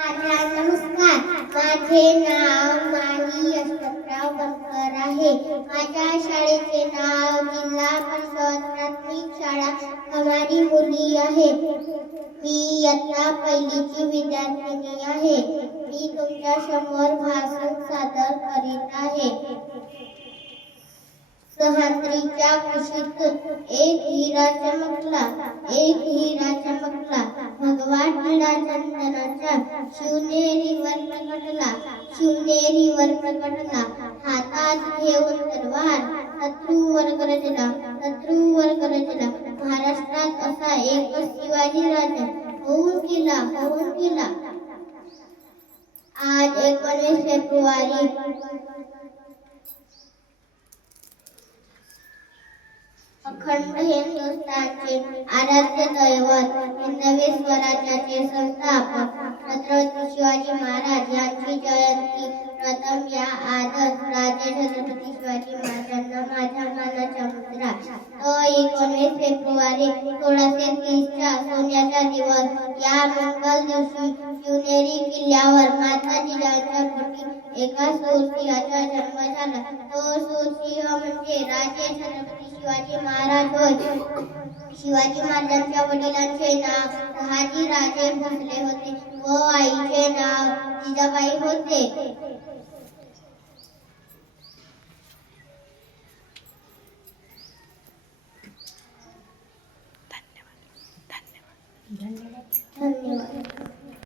नमस्कार. माझे नाव माही यशवंतराव बनकर आहे. माझ्या शाळेचे नाव जिल्हा परिषद प्राथमिक शाळा खमारी मुली आहे. मी इयत्ता पहिलीची विद्यार्थिनी आहे. मी तुमच्या समोर भाषण सादर करीत आहे. सह्याद्रीच्या कुशीतून एक हिरा चमकला, एक हिरा चमकला. भगवा टिळा चंदनाच्या शिवनेरीवर प्रकटला, शिवनेरीवर प्रकटला. हातात घेऊन तलवार शत्रूवर गरजला, शत्रूवर गरजला. महाराष्ट्रात असा एक शिवाजी राजा होऊन गेला, होऊन गेला. आज 19 फेब्रुवारी अखंड हिंदुस्थानचे आराध्य दैवत, हिंदवी स्वराज्याचे संस्थापक छत्रपती शिवाजी महाराज यांची जयंती. प्रथम या आदर्श राजे छत्रपती शिवाजी महाराजांना माझ्या मानाच्या मुद्रा. तो 19 फेब्रुवारी 1630च्या सोन्याचा दिवस. या मंगल दिवशी शिवनेरी किल्ल्यावर माता जिजाऊंच्या पोटी एका सूरसिंहाचा जन्म झाला. तो सूरसिंह म्हणजे राजे छत्रपती शिवाजी महाराज होय. शिवाजी महाराजांच्या वडिलांचे नाव शहाजी राजे भोसले होते व आईचे नाव जिजाबाई होते. धन्यवाद.